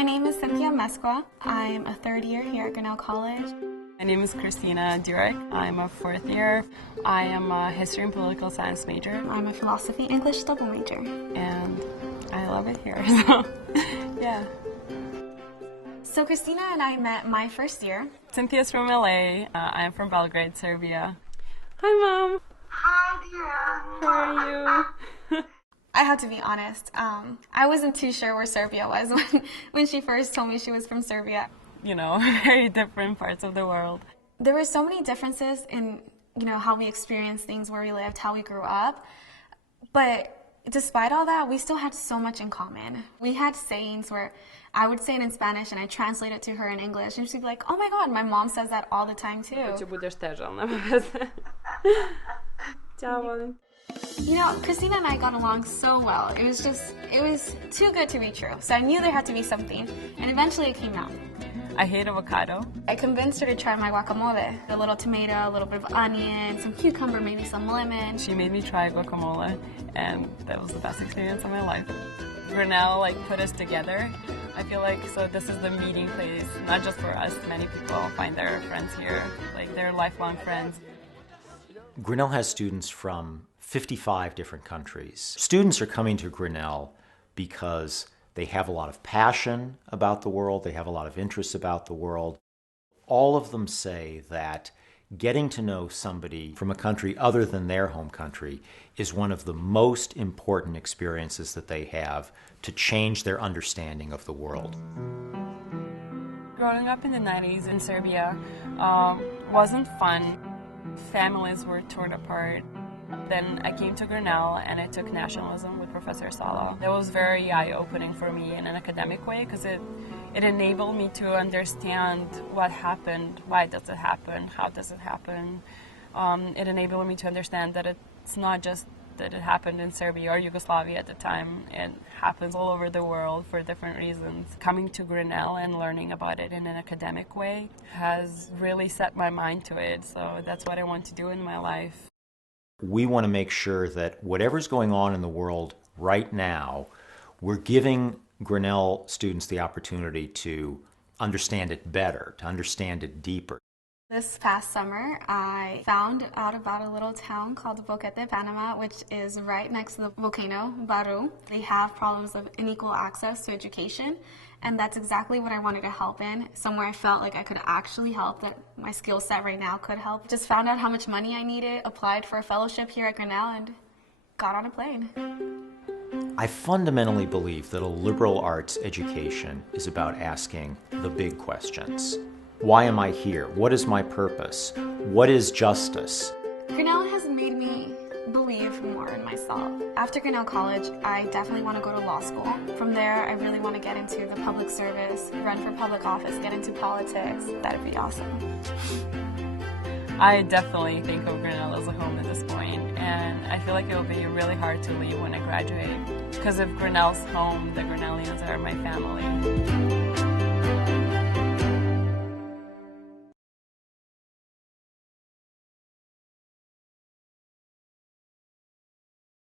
My name is Cynthia Amezcua. I am a third year here at Grinnell College. My name is Kristina Duric. I'm a fourth year. I am a history and political science major. I'm a philosophy English double major. And I love it here, so yeah. So Kristina and I met my first year. Cynthia's from LA. I'm from Belgrade, Serbia. Hi, Mom. Hi, dear. How are you? I have to be honest, I wasn't too sure where Serbia was when she first told me she was from Serbia. You know, very different parts of the world. There were so many differences in, how we experienced things, where we lived, how we grew up. But despite all that, we still had so much in common. We had sayings where I would say it in Spanish and I translate it to her in English, and she'd be like, "Oh my God, my mom says that all the time too." Ciao. Kristina and I got along so well. It was too good to be true. So I knew there had to be something, and eventually it came out. I hate avocado. I convinced her to try my guacamole. A little tomato, a little bit of onion, some cucumber, maybe some lemon. She made me try guacamole, and that was the best experience of my life. Grinnell put us together. I feel like this is the meeting place, not just for us. Many people find their friends here, they're lifelong friends. Grinnell has students from 55 different countries. Students are coming to Grinnell because they have a lot of passion about the world, they have a lot of interest about the world. All of them say that getting to know somebody from a country other than their home country is one of the most important experiences that they have to change their understanding of the world. Growing up in the 90s in Serbia wasn't fun. Families were torn apart. Then I came to Grinnell and I took nationalism with Professor Sala. That was very eye-opening for me in an academic way, because it enabled me to understand what happened, why does it happen, how does it happen. It enabled me to understand that it's not just that it happened in Serbia or Yugoslavia at the time. It happens all over the world for different reasons. Coming to Grinnell and learning about it in an academic way has really set my mind to it, so that's what I want to do in my life. We want to make sure that whatever's going on in the world right now, we're giving Grinnell students the opportunity to understand it better, to understand it deeper. This past summer, I found out about a little town called Boquete, Panama, which is right next to the volcano, Baru. They have problems of unequal access to education, and that's exactly what I wanted to help in, somewhere I felt like I could actually help, that my skill set right now could help. Just found out how much money I needed, applied for a fellowship here at Grinnell, and got on a plane. I fundamentally believe that a liberal arts education is about asking the big questions. Why am I here? What is my purpose? What is justice? Grinnell has made me believe more in myself. After Grinnell College, I definitely want to go to law school. From there, I really want to get into the public service, run for public office, get into politics. That'd be awesome. I definitely think of Grinnell as a home at this point, and I feel like it will be really hard to leave when I graduate. Because if Grinnell's home, the Grinnellians are my family.